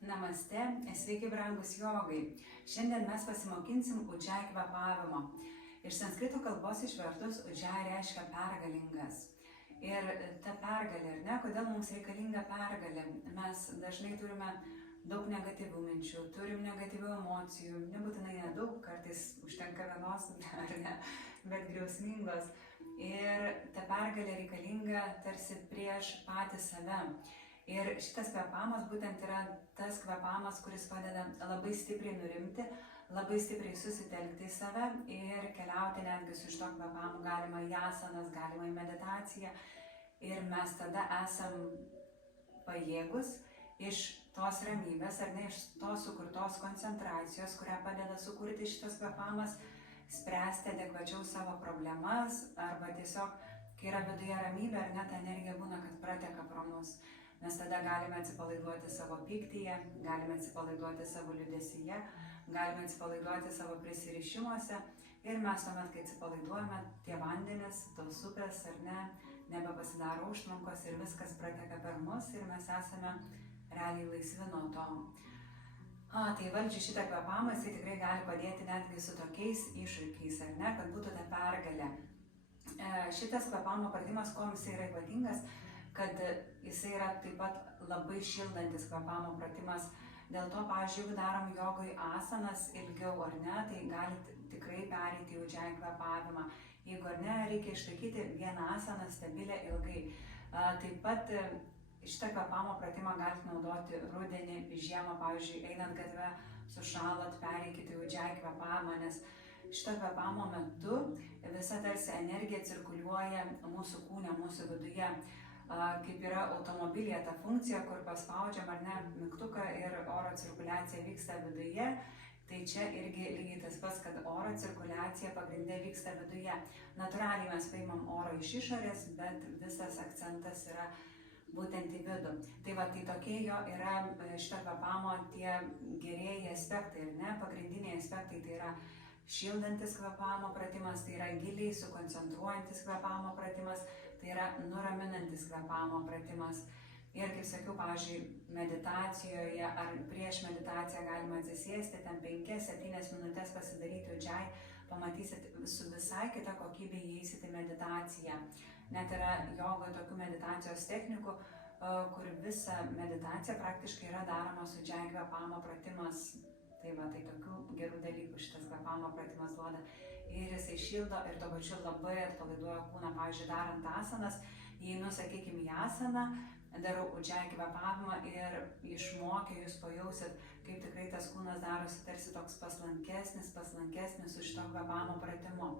Namaste, sveiki brangus jogai. Šiandien mes pasimokinsim udžai kvėpavimo. Iš sanskrito kalbos išvertus udžai reiškia pergalingas. Ir ta pergalė, ar ne, kodėl mums reikalinga pergalė? Mes dažnai turime daug negatyvių minčių, turim negatyvių emocijų, nebūtinai nedaug, kartais užtenka vienos, ar ne, bet griausmingos. Ir ta pergalė reikalinga tarsi prieš patį save. Ir šitas kvėpavimas būtent yra tas kvėpavimas, kuris padeda labai stipriai nurimti, labai stipriai susitelkti į save ir keliauti netgi su šito kvėpavimu galima į asanas, galima į meditaciją. Ir mes tada esam pajėgus iš tos ramybės, ar ne, iš tos sukurtos koncentracijos, kurią padeda sukurti šitas kvėpavimas, spręsti adekvačiau savo problemas, arba tiesiog, kai yra viduje ramybė, ar ne, ta energija būna, kad prateka pro mus. Mes tada galime atsipalaiduoti savo pyktyje, galime atsipalaiduoti savo liūdesyje, galime atsipalaiduoti savo prisirišimuose. Ir mes tuomet, kai atsipalaiduojame, tie vandenys, tos upės, ar ne, nebepasidaro užtvankos ir viskas prateka per mus ir mes esame realiai laisvi nuo to. Tai valdžiai šitą kvėpavimą, jisai tikrai gali padėti netgi su tokiais iššūkiais, ar ne, kad būtų ta pergalė. Šitas kvėpavimo pratimas, kuo jisai yra ypatingas, kad jisai yra taip pat labai šildantis kvėpavimo pratimas. Dėl to, pavyzdžiui, jeigu darom jogoj asanas ilgiau, ar ne, tai galite tikrai pereiti į udžai kvėpavimą. Jeigu ar ne, reikia išlaikyti vieną asaną stabilę ilgai. Taip pat šitą kvėpavimo pratimą galite naudoti rudenį, žiemą, pavyzdžiui, einant gatve, sušalot, pereikite į udžai kvėpavimą, nes šito kvėpavimo metu visa tarsi energija cirkuliuoja mūsų kūne, mūsų viduje. Kaip yra automobilyje ta funkcija, kur paspaudžiam ar ne mygtuką ir oro cirkuliacija vyksta viduje, tai čia irgi lygiai tas pats, kad oro cirkuliacija pagrinde vyksta viduje. Natūraliai mes paimam oro iš išorės, bet visas akcentas yra būtent į vidų. Tai va, tai tokie jo yra šito kvėpavimo tie gerieji aspektai, ir ne, pagrindiniai aspektai, tai yra šildantis kvėpavimo pratimas, tai yra giliai sukoncentruojantis kvėpavimo pratimas, tai yra nuraminantis kvėpavimo pratimas. Ir kaip sakiau, pavyzdžiui, meditacijoje ar prieš meditaciją galima atsisėsti, ten 5-7 minutės pasidaryti udžai, pamatysit su visai kita kokybė įeisit į meditaciją. Net yra jogoje tokių meditacijos technikų, kur visa meditacija praktiškai yra daroma su udžai kvėpavimo pratimas. Tai va, tai tokių gerų dalykų šitas kvėpavimo pratimas duoda. Ir jisai šildo ir to pačiu labai atpalaiduoja kūną. Pavyzdžiui, darant asanas, įeinu, sakykime, į asaną, darau udžai kvėpavimą ir išmokę jūs pajausit, kaip tikrai tas kūnas darosi tarsi toks paslankesnis su šito kvėpavimo pratimu.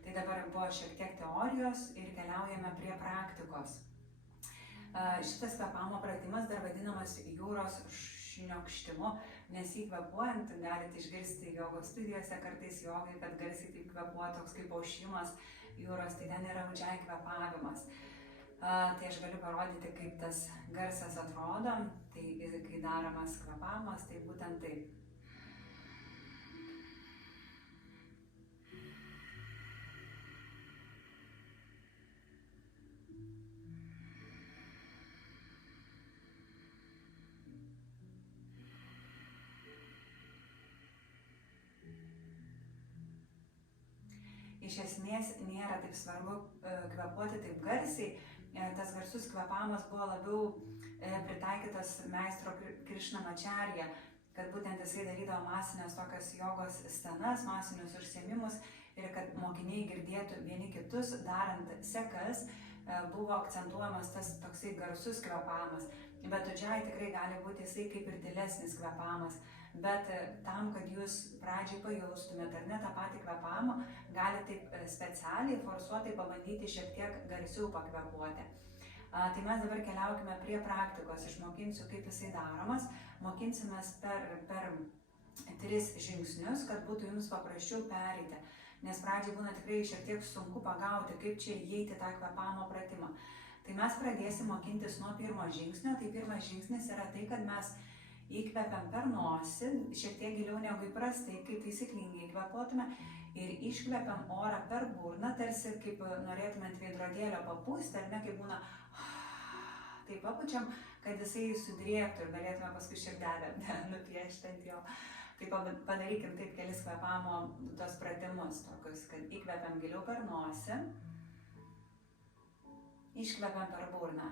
Tai dabar buvo šiek tiek teorijos ir keliaujame prie praktikos. Šitas kvėpavimo pratimas dar vadinamas jūros šniokštimu, nes jį kvėpuojant galite išgirsti jogos studijose kartais jogai, kad garsiai taip kvėpuoja, toks kaip aušimas jūros, tai ten yra udžai kvėpavimas. Tai aš galiu parodyti, kaip tas garsas atrodo, tai kai daromas kvėpavimas, tai būtent taip. Iš esmės nėra taip svarbu kvėpuoti taip garsiai, tas garsus kvėpavimas buvo labiau pritaikytas meistro Krišnamacharya, kad būtent jisai darydavo masinės tokias jogos scenas, masinius užsiėmimus ir kad mokiniai girdėtų vieni kitus, darant sekas, buvo akcentuojamas tas toksai garsus kvėpavimas. Bet udžai tikrai gali būti jisai kaip ir tylesnis kvėpavimas. Bet tam, kad jūs pradžiai pajaustumėt ar ne tą patį kvėpavimą, galite taip specialiai, forsuotai pabandyti šiek tiek garsiau pakvėpuoti. Tai mes dabar keliaukime prie praktikos, išmokinsiu, kaip jisai daromas, mokinsimės per 3 žingsnius, kad būtų jums paprasčiau pereiti, nes pradžiai būna tikrai šiek tiek sunku pagauti, kaip čia įeiti tą kvėpavimo pratimą. Tai mes pradėsim mokintis nuo pirmo žingsnio, tai pirmas žingsnis yra tai, kad mes įkvepiam per nosį, šiek tiek giliau negu įprastai, kaip taisyklingai kvėpuotume ir iškvepiam orą per burną, tarsi kaip norėtume ant veidrodėlio papūsti, ar ne, kaip būna, tai papučiam kad jisai sudrėktų ir galėtume paskui širdelę nupiešti ant jo. Tai padarykim taip kelis kvėpavimo tos pratimus tokius, kad įkvepiam giliau per nosį, iškvepiam per burną.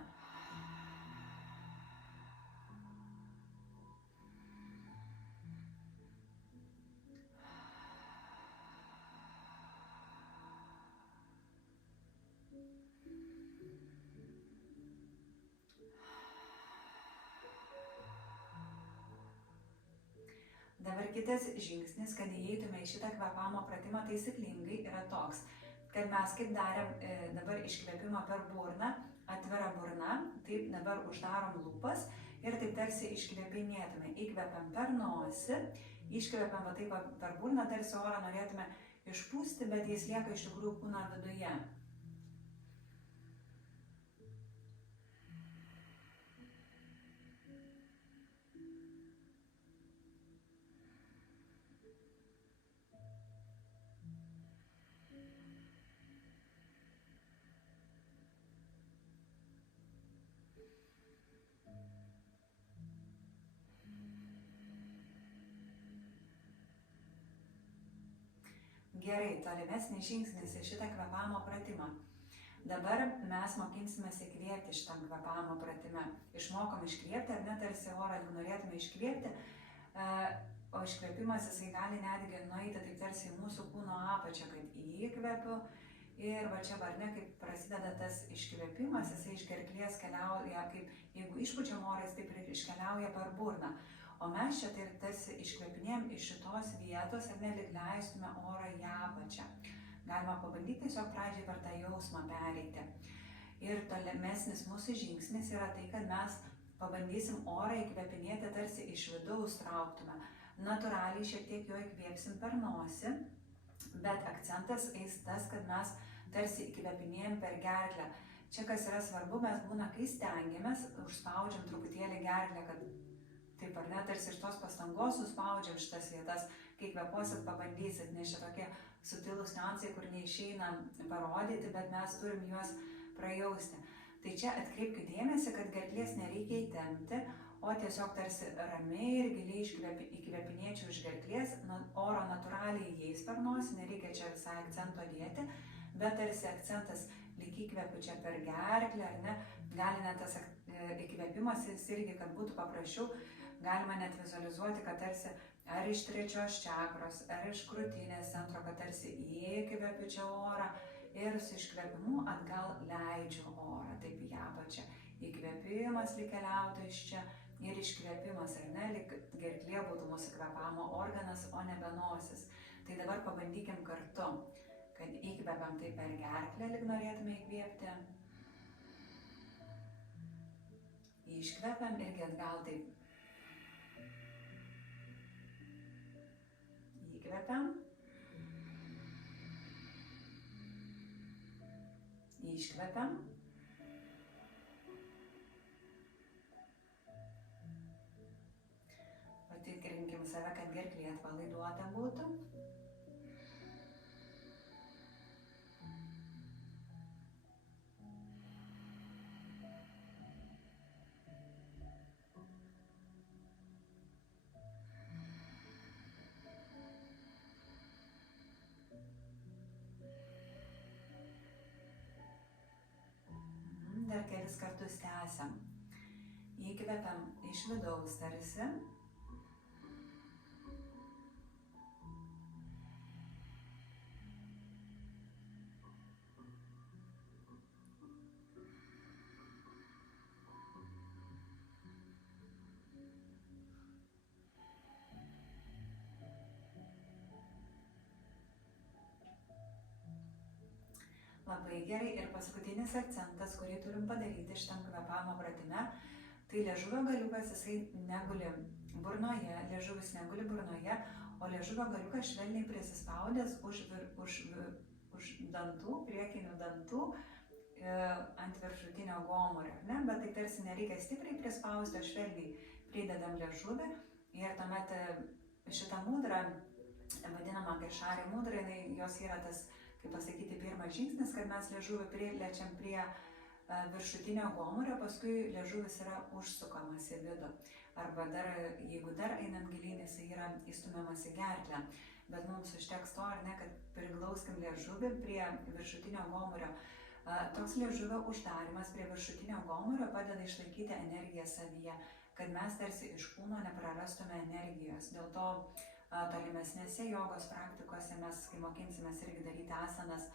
Dabar kitas žingsnis, kad įeitume į šitą kvėpavimo pratimą taisyklingai, yra toks, kad mes kaip darėm dabar iškvėpimą per burną, atvira burna, taip dabar uždarom lūpas ir taip tarsi iškvėpinėtume. Įkvepiam per nosį, iškvepiam va taip per burną, tarsi orą norėtume išpūsti, bet jis lieka iš tikrųjų kūno viduje. Gerai, tolimesnis žingsnis į šitą kvėpavimo pratimą. Dabar mes mokinsimės įkvėpti šitam kvėpavimo pratime. Išmokom iškvėpti, ar ne, tarsi orą jau norėtume iškvėpti, o iškvėpimas jisai gali netgi nueiti taip tarsi į mūsų kūno apačią, kad įkvepiu ir va čia var ne, kaip prasideda tas iškvėpimas, jisai iš gerklės keliauja, kaip jeigu išpučiam orą, jis taip ir iškeliauja per burną. O mes čia tai tarsi iškvėpinėjom iš šitos vietos ir nelik leistume orą į apačią. Galima pabandyti tiesiog pradžiai per tą jausmą pereiti. Ir tolimesnis mūsų žingsnis yra tai, kad mes pabandysim orą įkvėpinėti tarsi iš vidaus trauktume. Natūraliai šiek tiek jo įkvėpsim per nosį, bet akcentas eis tas, kad mes tarsi įkvėpinėjom per gerklę. Čia kas yra svarbu, mes būna, kai stengiamės, užspaudžiam truputėlį gerklę, kad taip ar ne, tarsi iš tos pastangos suspaudžiam šitas vietas, kai kvėpuosit, pabandysit, nes čia tokie subtilūs niuansai, kur neišeina parodyti, bet mes turim juos prajausti. Tai čia atkreipkite dėmesį, kad gerklės nereikia įtempti, o tiesiog tarsi ramiai ir giliai įkvėpinėčiau iš gerklės, oro natūraliai įeis per nosį, nereikia čia visai akcento dėti, bet tarsi akcentas lyg įkvepiu čia per gerklę, ar ne, gali net tas įkvėpimas irgi, kad būtų paprasčiau, galima net vizualizuoti, kad tarsi ar iš trečios čakros, ar iš krūtinės centro, kad tarsi įkvepiu čia orą ir su iškvėpimu atgal leidžiu orą, taip į apačią. Įkvėpimas lyg keliautų iš čia ir iškvėpimas, ar ne, lyg gerklė būtų mūsų kvėpavimo organas, o nebe nosis. Tai dabar pabandykim kartu, kad įkvepiam taip per gerklę, lyg norėtume įkvėpti. Iškvepiam irgi atgal taip. Įkvepiam. Iškvepiam. Patikrinkim save, kad gerklė atpalaiduota būtų. Dar kelis kartus tęsiam. Įkvepiam iš vidaus tarsi. Labai gerai. Ir paskutinis akcentas, kurį turim padaryti šitam kvėpavimo pratime, tai liežuvio galiukas jisai neguli burnoje, liežuvis neguli burnoje, o liežuvio galiukas švelniai prisispaudęs už dantų, priekinių dantų ant viršutinio gomurio, ne? Bet tai tarsi nereikia stipriai prispausti, o švelniai pridedam liežuvį ir tuomet šitą mudrą, vadinamą gešari mudrą, jos yra tas, kaip pasakyti, pirmas žingsnis, kad mes liežuvį priliečiam prie viršutinio gomurio, paskui liežuvis yra užsukamas į vidų. Arba dar, jeigu dar einam gilyn, jis yra įstumiamas į gerklę. Bet mums užteks to, ar ne, kad priglauskim liežuvį prie viršutinio gomurio. Toks liežuvio uždarimas prie viršutinio gomurio padeda išlaikyti energiją savyje, kad mes tarsi iš kūno neprarastume energijos. Dėl to tolimesnėse jogos praktikose mes, kai mokinsimės irgi daryti asanas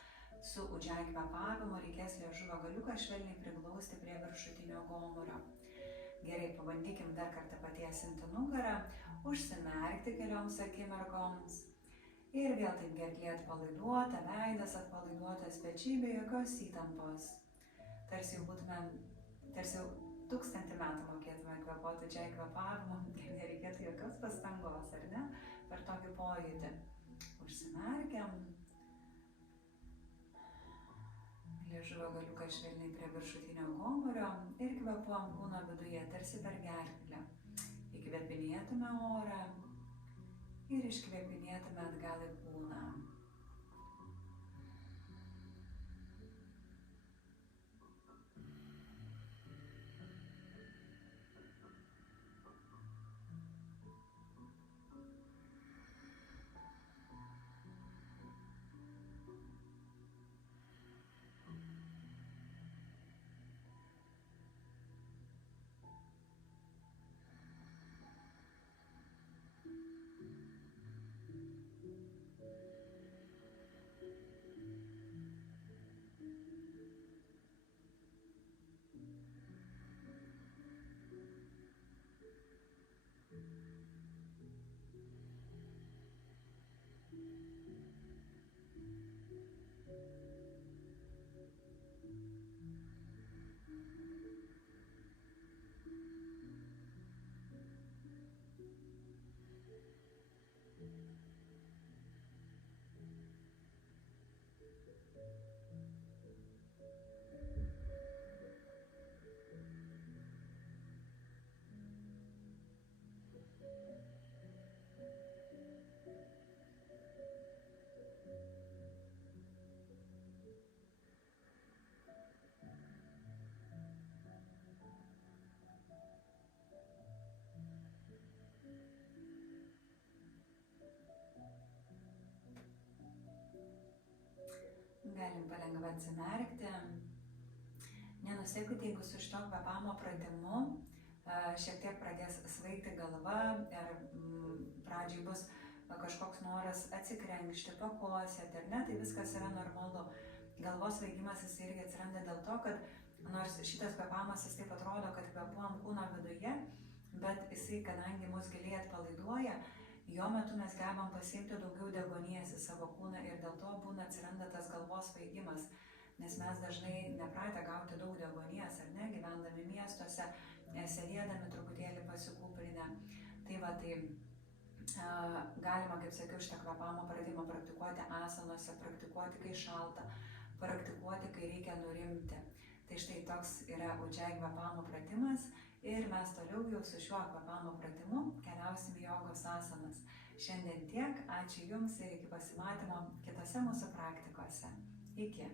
su udžai kvėpavimu, reikės liežuvio galiuką švelniai priglausti prie viršutinio gomurio. Gerai, pabandykim dar kartą patiesinti nugarą, užsimerkti kelioms akimirkoms. Ir vėl taip gerklė atpalaiduota, veidas atpalaiduotas, pečiai be jokios įtampos. Tarsi jau būtumėm, tarsi jau 1000 metų mokėtume kvėpuoti udžai kvėpavimu, nereikėtų jokios pastangos, ar ne? Per tokį pojūtį. Užsimerkiam. Liežuvio galiuką švelniai prie viršutinio gomurio ir kvėpuojam kūno viduje, tarsi per gerklę. Įkvėpinėtume orą ir iškvėpinėtume atgal į kūną. Galim palengva atsimerkti. Nenustebkite, jeigu su šito kvėpavimo pratimu šiek tiek pradės svaigti galva ir pradžiai bus kažkoks noras atsikrenkšti, pakosėti, ar ne, tai viskas yra normalu. Galvos svaigimas jis irgi atsiranda dėl to, kad nors šitas kvėpavimas jis taip atrodo, kad kvėpuojam kūno viduje, bet jisai, kadangi mus giliai atpalaiduoja, jo metu mes gebam pasiimti daugiau deguonies į savo kūną ir dėl to būna atsiranda tas galvos svaigimas, nes mes dažnai nepratę gauti daug deguonies, ar ne, gyvendami miestuose, sėdėdami truputėlį pasikūprinę. Tai va, tai galima, kaip sakiau, šitą kvėpavimo pratimą praktikuoti asanuose, praktikuoti, kai šalta, praktikuoti, kai reikia nurimti. Tai štai toks yra udžai kvėpavimo pratimas. Ir mes toliau jau su šiuo kvėpavimo pratimu keliausim į jogos asanas. Šiandien tiek, ačiū Jums ir iki pasimatymo kitose mūsų praktikose. Iki.